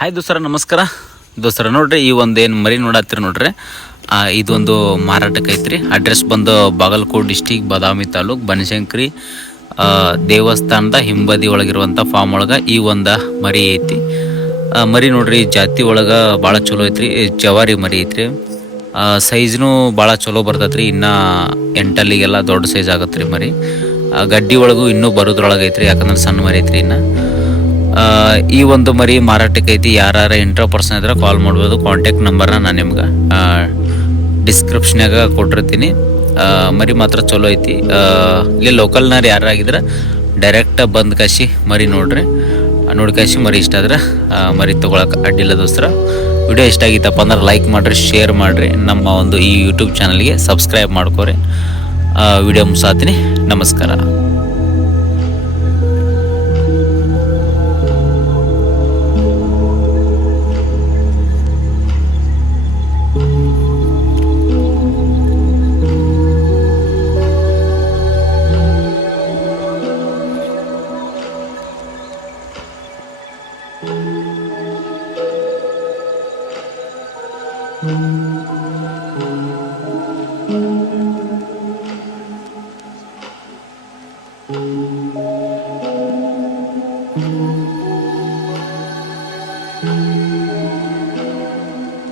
Hi ದೋಸ್ತರ ನಮಸ್ಕಾರ. ದೋಸ್ತರ ನೋಡ್ರಿ, ಈ ಏನು ಮರಿ ನೋಡತ್ತೀರಿ ನೋಡ್ರಿ, ಇದೊಂದು ಮಾರಾಟಕ್ಕೆ ಐತ್ರಿ. ಅಡ್ರೆಸ್ ಬಂದು ಬಾಗಲಕೋಟ್ ಡಿಸ್ಟಿಕ್, ಬಾದಾಮಿ ತಾಲೂಕ್, ಬನಶಂಕರಿ ದೇವಸ್ಥಾನದ ಹಿಂಬದಿ ಒಳಗಿರುವಂಥ ಫಾರ್ಮ್ ಒಳಗೆ ಈ ಒಂದು ಮರಿ ಐತಿ. ಮರಿ ನೋಡ್ರಿ ಜಾತಿ ಒಳಗೆ ಭಾಳ ಚಲೋ ಐತ್ರಿ. ಜವಾರಿ ಮರಿ ಐತ್ರಿ. ಸೈಜ್ನು ಭಾಳ ಚಲೋ ಬರ್ತೈತ್ರಿ. ಇನ್ನು ಎಂಟಲ್ಲಿಗೆಲ್ಲ ದೊಡ್ಡ ಸೈಜ್ ಆಗತ್ತೆ ರೀ ಮರಿ. ಗಡ್ಡಿ ಒಳಗೂ ಇನ್ನೂ ಬರೋದ್ರೊಳಗೆ ಐತ್ರಿ, ಯಾಕಂದ್ರೆ ಸಣ್ಣ ಮರಿ ಐತ್ರಿ. ಇನ್ನು ಈ ಒಂದು ಮರಿ ಮಾರಾಟಕ್ಕೆ ಐತಿ. ಯಾರು ಇಂಟ್ರೋ ಪರ್ಸನ್ ಇದ್ರೆ ಕಾಲ್ ಮಾಡ್ಬೋದು. ಕಾಂಟ್ಯಾಕ್ಟ್ ನಂಬರ್ನ ನಾನು ನಿಮ್ಗೆ ಡಿಸ್ಕ್ರಿಪ್ಷನ್ಯಾಗ ಕೊಟ್ಟಿರ್ತೀನಿ. ಮರಿ ಮಾತ್ರ ಚಲೋ ಐತಿ. ಇಲ್ಲಿ ಲೋಕಲ್ನಾರು ಯಾರಾಗಿದ್ರೆ ಡೈರೆಕ್ಟ್ ಬಂದು ಕಾಶಿ ಮರಿ ನೋಡ್ರಿ, ನೋಡಿ ಕಾಶಿ ಮರಿ ಇಷ್ಟ ಆದ್ರೆ ಮರಿ ತೊಗೊಳಕ್ಕೆ ಅಡ್ಡಿಲ್ಲ ದೋಸ್ತರ. ವಿಡಿಯೋ ಇಷ್ಟ ಆಗಿತ್ತಪ್ಪ ಅಂದ್ರೆ ಲೈಕ್ ಮಾಡಿರಿ, ಶೇರ್ ಮಾಡಿರಿ. ನಮ್ಮ ಒಂದು ಈ ಯೂಟ್ಯೂಬ್ ಚಾನಲ್ಗೆ ಸಬ್ಸ್ಕ್ರೈಬ್ ಮಾಡ್ಕೊರಿ. ವಿಡಿಯೋ ಮುಗಿಸಾತೀನಿ. ನಮಸ್ಕಾರ.